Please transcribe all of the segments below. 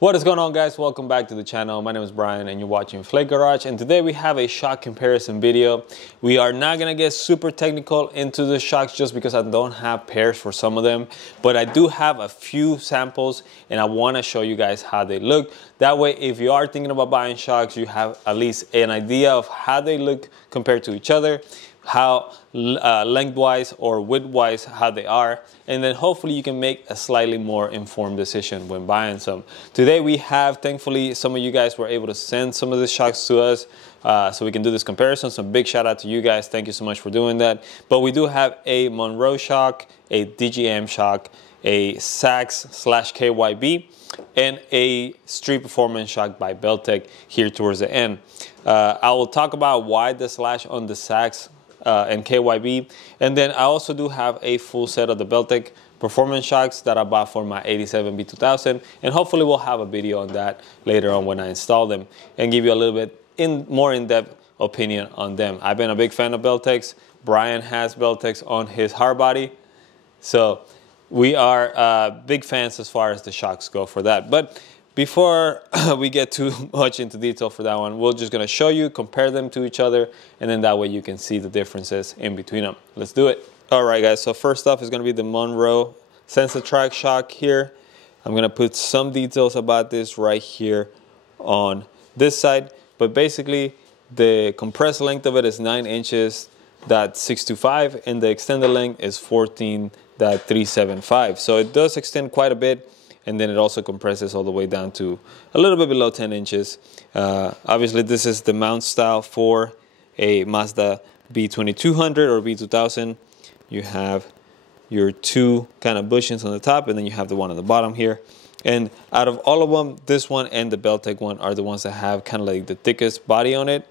What is going on, guys? Welcome back to the channel. My name is Brian and you're watching Flake Garage, and today we have a shock comparison video. We are not gonna get super technical into the shocks just because I don't have pairs for some of them, but I do have a few samples and I want to show you guys how they look. That way, if you are thinking about buying shocks, you have at least an idea of how they look compared to each other, how lengthwise or widthwise how they are, and then hopefully you can make a slightly more informed decision when buying some. Today we have, thankfully, some of you guys were able to send some of the shocks to us so we can do this comparison. So big shout out to you guys. Thank you so much for doing that. But we do have a Monroe shock, a DJM shock, a Sachs /KYB, and a Street Performance shock by Belltech here towards the end. I will talk about why the slash on the Sachs and KYB, and then I also do have a full set of the Belltech Performance shocks that I bought for my 87 B2000, and hopefully we'll have a video on that later on when I install them and give you a little bit more in-depth opinion on them. I've been a big fan of Belltechs. Brian has Belltechs on his Hardbody, so we are big fans as far as the shocks go for that. But before we get too much into detail for that one, we're just going to show you, compare them to each other, and then that way you can see the differences in between them. Let's do it. All right, guys, so first off is going to be the Monroe Sensatrac shock here. I'm going to put some details about this right here on this side, but basically the compressed length of it is 9 inches, that's 625, and the extended length is 14.375. So it does extend quite a bit, and then it also compresses all the way down to a little bit below 10 inches. Obviously, this is the mount style for a Mazda B2200 or B2000. You have your two kind of bushings on the top, and then you have the one on the bottom here. And out of all of them, this one and the Belltech one are the ones that have kind of like the thickest body on it.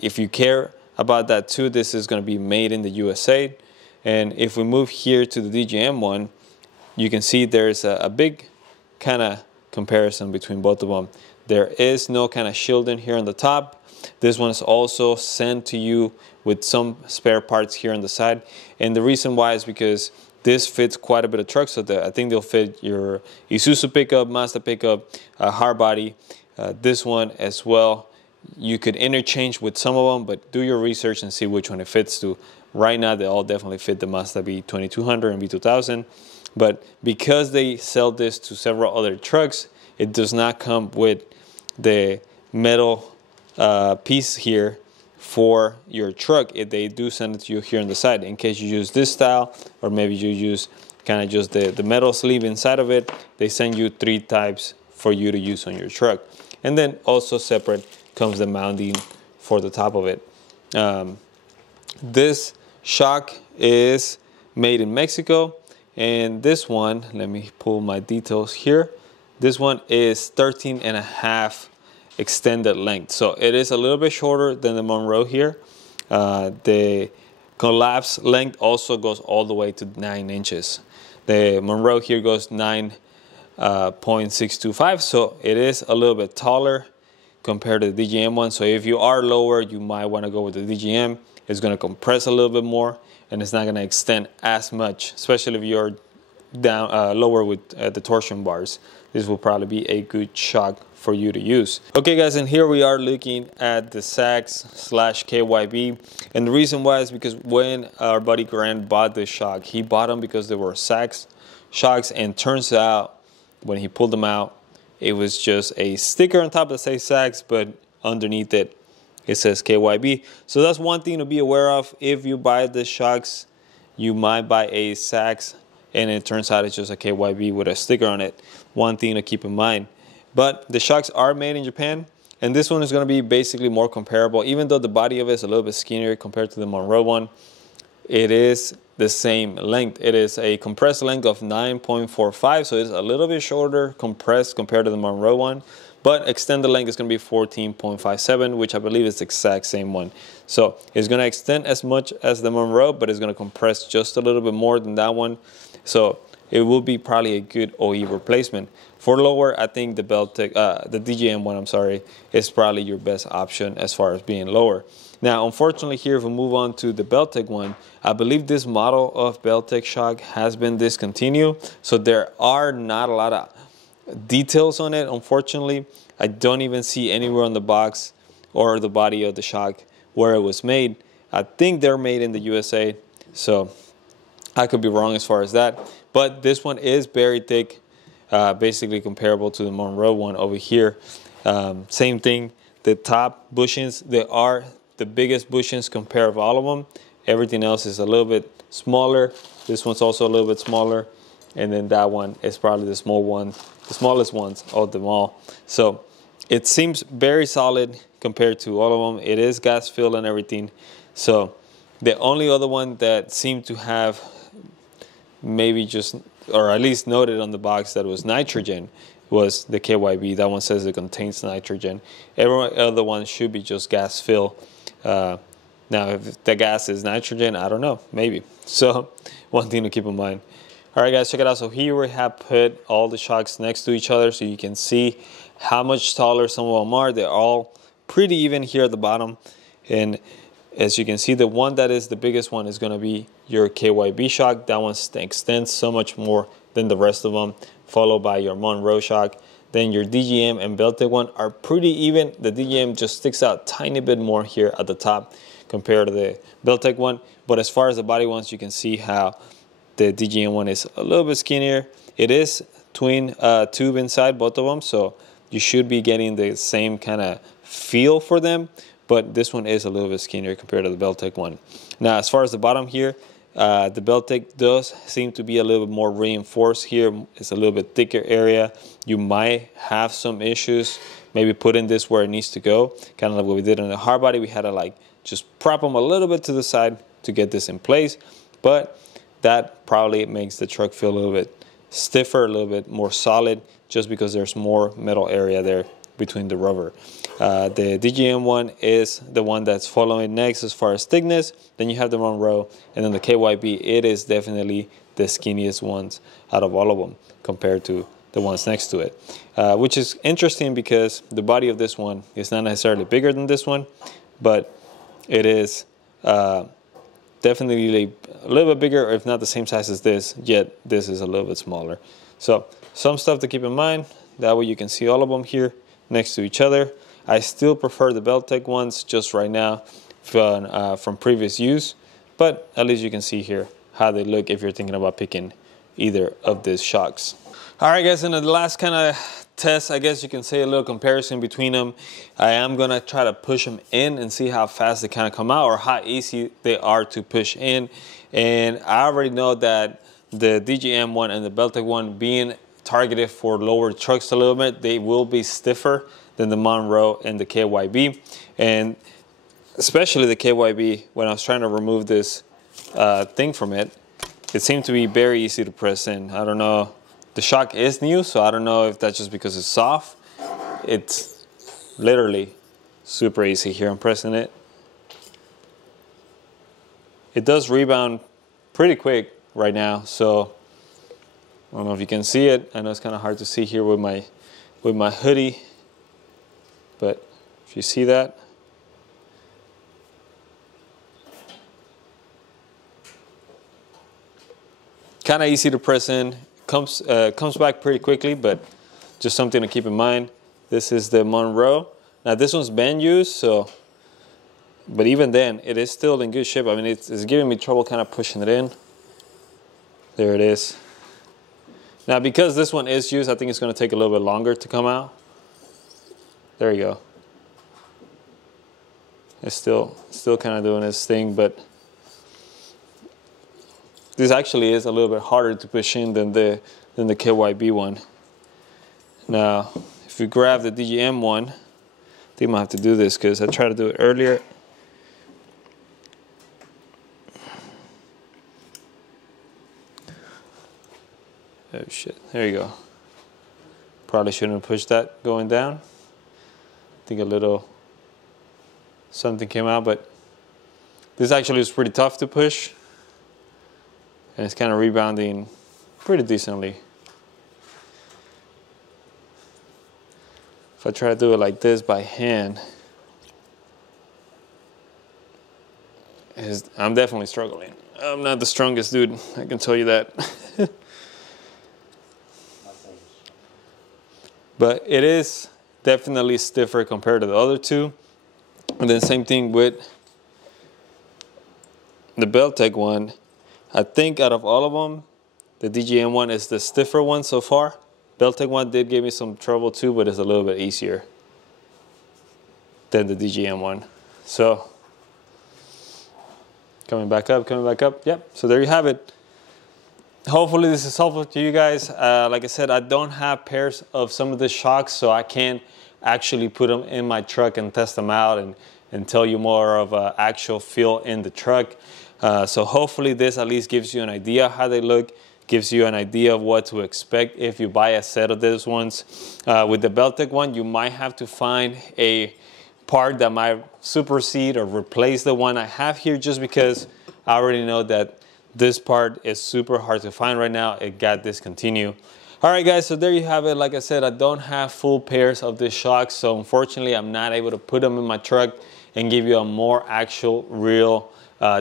If you care about that too, this is going to be made in the USA. And if we move here to the DJM one, you can see there's a big kind of comparison between both of them. There is no kind of shielding here on the top. This one is also sent to you with some spare parts here on the side. And the reason why is because this fits quite a bit of trucks. So I think they'll fit your Isuzu pickup, Mazda pickup, Hardbody, this one as well. You could interchange with some of them, but do your research and see which one it fits to. Right now, they all definitely fit the Mazda B2200 and B2000. But because they sell this to several other trucks, it does not come with the metal piece here for your truck. They do send it to you here on the side in case you use this style, or maybe you use kind of just the metal sleeve inside of it. They send you 3 types for you to use on your truck. And then also separate comes the mounting for the top of it. This shock is made in Mexico. And this one, let me pull my details here. This one is 13.5 extended length. So it is a little bit shorter than the Monroe here. The collapse length also goes all the way to 9 inches. The Monroe here goes 9.625. So it is a little bit taller compared to the DJM one. So if you are lower, you might want to go with the DJM. It's going to compress a little bit more, and it's not going to extend as much, especially if you're down lower with the torsion bars. This will probably be a good shock for you to use. Okay, guys, and here we are looking at the Sachs /KYB, and the reason why is because when our buddy Grant bought this shock, he bought them because they were Sachs shocks, and turns out when he pulled them out, it was just a sticker on top that says Sachs, but underneath it says KYB. So that's one thing to be aware of. If you buy the shocks, you might buy a Sachs and it turns out it's just a KYB with a sticker on it. One thing to keep in mind. But the shocks are made in Japan, and this one is going to be basically more comparable. Even though the body of it is a little bit skinnier compared to the Monroe one, it is the same length. It is a compressed length of 9.45, so it's a little bit shorter compressed compared to the Monroe one. But extended length is going to be 14.57, which I believe is the exact same one. So it's going to extend as much as the Monroe, but it's going to compress just a little bit more than that one. So it will be probably a good OE replacement. For lower, I think the Belltech, the DJM one, I'm sorry, is probably your best option as far as being lower. Now, unfortunately, here, if we move on to the Belltech one, I believe this model of Belltech shock has been discontinued. So there are not a lot of details on it, unfortunately. I don't even see anywhere on the box or the body of the shock where it was made. I think they're made in the USA, so I could be wrong as far as that. But this one is very thick, basically comparable to the Monroe one over here. Same thing, the top bushings, they are the biggest bushings compared to all of them. Everything else is a little bit smaller. This one's also a little bit smaller. And then that one is probably the smallest ones of them all. So it seems very solid compared to all of them. It is gas filled and everything. So the only other one that seemed to have maybe just, or at least noted on the box that was nitrogen, was the KYB. That one says it contains nitrogen. Every other one should be just gas fill. Now, if the gas is nitrogen, I don't know, maybe. So one thing to keep in mind. All right, guys, check it out. So here we have put all the shocks next to each other so you can see how much taller some of them are. They're all pretty even here at the bottom. And as you can see, the one that is the biggest one is going to be your KYB shock. That one extends so much more than the rest of them, followed by your Monroe shock. Then your DJM and Belltech one are pretty even. The DJM just sticks out a tiny bit more here at the top compared to the Belltech one. But as far as the body ones, you can see how the DJM one is a little bit skinnier. It is twin tube inside, both of them, so you should be getting the same kind of feel for them, but this one is a little bit skinnier compared to the Belltech one. Now, as far as the bottom here, the Belltech does seem to be a little bit more reinforced here. It's a little bit thicker area. You might have some issues maybe putting this where it needs to go, kind of like what we did on the Hardbody. We had to like just prop them a little bit to the side to get this in place, but that probably makes the truck feel a little bit stiffer, a little bit more solid, just because there's more metal area there between the rubber. The DJM one is the one that's following next as far as thickness. Then you have the Monroe, and then the KYB. It is definitely the skinniest ones out of all of them compared to the ones next to it, which is interesting because the body of this one is not necessarily bigger than this one, but it is definitely a little bit bigger, or if not the same size as this, yet this is a little bit smaller. So some stuff to keep in mind. That way you can see all of them here next to each other. I still prefer the Belltech ones just right now from previous use, but at least you can see here how they look if you're thinking about picking either of these shocks. All right, guys, in the last kind of test, I guess you can say a little comparison between them. I am gonna try to push them in and see how fast they kind of come out or how easy they are to push in. And I already know that the DJM one and the Belltech one, being targeted for lower trucks a little bit, they will be stiffer than the Monroe and the KYB. And especially the KYB, when I was trying to remove this thing from it, it seemed to be very easy to press in. I don't know. The shock is new, so I don't know if that's just because it's soft. It's literally super easy here. I'm pressing it. It does rebound pretty quick right now, so I don't know if you can see it. I know it's kind of hard to see here with my hoodie, but if you see that, kind of easy to press in. Comes back pretty quickly, but just something to keep in mind. This is the Monroe. Now this one's been used, so, but even then, it is still in good shape. I mean, it's giving me trouble kind of pushing it in. There it is. Now, because this one is used, I think it's going to take a little bit longer to come out. There you go. It's still kind of doing its thing, but this actually is a little bit harder to push in than the KYB one. Now, if you grab the DJM one, I think I might have to do this because I tried to do it earlier. Oh shit, there you go. Probably shouldn't have pushed that going down. I think a little something came out, but this actually was pretty tough to push. And it's kind of rebounding pretty decently. If I try to do it like this by hand, I'm definitely struggling. I'm not the strongest dude, I can tell you that. but it is definitely stiffer compared to the other two. And then same thing with the Belltech one. I think out of all of them, the DJM one is the stiffer one so far. Belltech one did give me some trouble too, but it's a little bit easier than the DJM one. So coming back up, yep. So there you have it. Hopefully this is helpful to you guys. Like I said, I don't have pairs of some of the shocks, so I can't actually put them in my truck and test them out and tell you more of an actual feel in the truck. So hopefully this at least gives you an idea of how they look, gives you an idea of what to expect if you buy a set of these ones. With the Belltech one, you might have to find a part that might supersede or replace the one I have here, just because I already know that this part is super hard to find right now. It got discontinued. All right, guys, so there you have it. Like I said, I don't have full pairs of this shocks, so unfortunately I'm not able to put them in my truck and give you a more actual real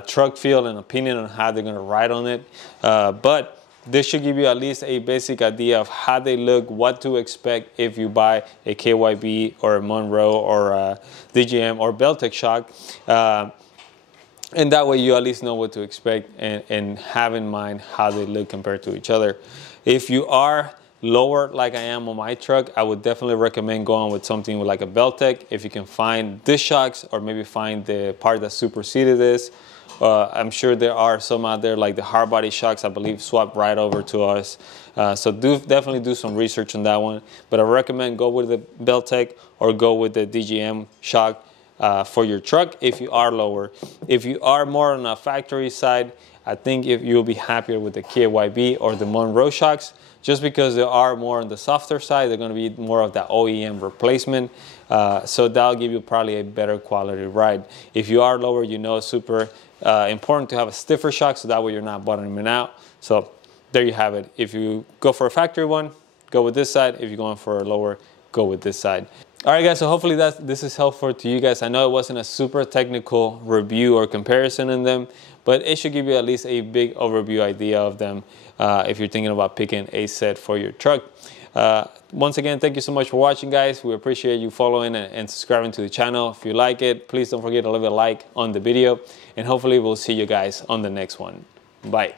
truck feel and opinion on how they're going to ride on it. But this should give you at least a basic idea of how they look, what to expect if you buy a KYB or a Monroe or a DJM or Belltech shock. And that way you at least know what to expect and have in mind how they look compared to each other. If you are lower like I am on my truck, I would definitely recommend going with something like a Belltech. If you can find this shocks or maybe find the part that superseded this. I'm sure there are some out there like the Hardbody shocks, I believe, swapped right over to us. So definitely do some research on that one. But I recommend go with the Belltech or go with the DJM shock for your truck if you are lower. If you are more on a factory side, I think if you'll be happier with the KYB or the Monroe shocks, just because they are more on the softer side. They're going to be more of that OEM replacement. So that'll give you probably a better quality ride. If you are lower, you know it's super important to have a stiffer shock, so that way you're not bottoming out. So there you have it. If you go for a factory one, go with this side. If you're going for a lower, go with this side. All right, guys, so hopefully this is helpful to you guys. I know it wasn't a super technical review or comparison in them, but it should give you at least a big overview idea of them if you're thinking about picking a set for your truck. Once again, thank you so much for watching, guys. We appreciate you following and subscribing to the channel. If you like it, please don't forget to leave a like on the video, and hopefully we'll see you guys on the next one. Bye.